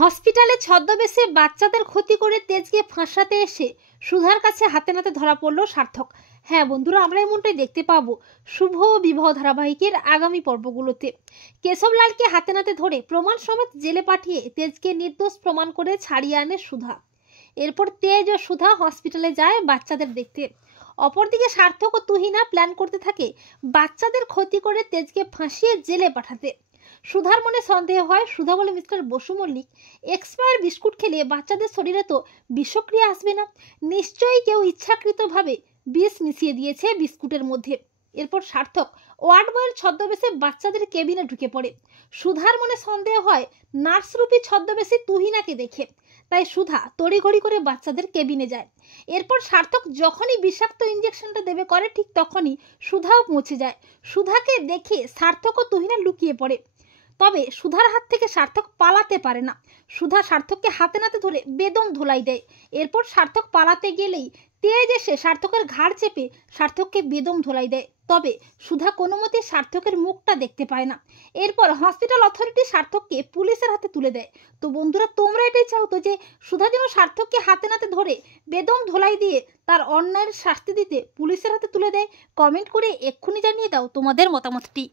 হসপিটালে ছদ্মবেশে বাচ্চাদের ক্ষতি করে তেজকে ফাঁসাতে এসে সুধার কাছে হাতে নাতে ধরা পড়ল সার্থক। হ্যাঁ বন্ধুরা, আমরা এমনটাই দেখতে পাবো শুভ বিবাহ ধারাবাহিকের আগামী পর্বগুলোতে। কেশবলালকে হাতে নাতে ধরে প্রমাণ সমেত জেলে পাঠিয়ে তেজকে নির্দোষ প্রমাণ করে ছাড়িয়ে আনে সুধা। এরপর তেজ ও সুধা হসপিটালে যায় বাচ্চাদের দেখতে। অপরদিকে সার্থক ও তুহিনা প্ল্যান করতে থাকে বাচ্চাদের ক্ষতি করে তেজকে ফাঁসিয়ে জেলে পাঠাতে। সুধার মনে সন্দেহ হয়। সুধা বলে, mister Basu Mallick, expire biscuit খেলে বাচ্চাদের শরীরে তো বিষক্রিয়া আসবে না, নিশ্চয়ই কেউ ইচ্ছাকৃতভাবে বিষ মিশিয়ে দিয়েছে বিস্কুটের মধ্যে। এরপর সার্থক ওয়ার্ড বয়ের ছদ্মবেশে বাচ্চাদের কেবিনে ঢুকে পড়ে। সুধার মনে সন্দেহ হয় নার্সরূপী ছদ্মবেশী তুহিনাকে দেখে, তাই সুধা তড়িঘড়ি করে বাচ্চাদের কেবিনে যায়। এরপর সার্থক যখনই বিষাক্ত ইঞ্জেকশনটা দেবে করে, ঠিক তখনই সুধাও পৌঁছে যায়। সুধাকে দেখে সার্থক ও তুহিনা লুকিয়ে পড়ে। তবে সুধার হাত থেকে সার্থক পালাতে পারে না। সুধা সার্থককে হাতে নাতে ধরে বেদম ধোলাই দেয়। এরপর সার্থক পালাতে গেলেই তেজ এসে সার্থকের ঘাড় চেপে সার্থককে বেদম ধোলাই দেয়। তবে সুধা কোনো মতে সার্থকের মুখটা দেখতে পায় না। এরপর হসপিটাল অথরিটি সার্থককে পুলিশের হাতে তুলে দেয়। তো বন্ধুরা, তোমরা এটাই চাও তো যে সুধা যেন সার্থককে হাতে নাতে ধরে বেদম ধোলাই দিয়ে তার অন্যায়ের শাস্তি দিতে পুলিশের হাতে তুলে দেয়? কমেন্ট করে এক্ষুনি জানিয়ে দাও তোমাদের মতামতটি।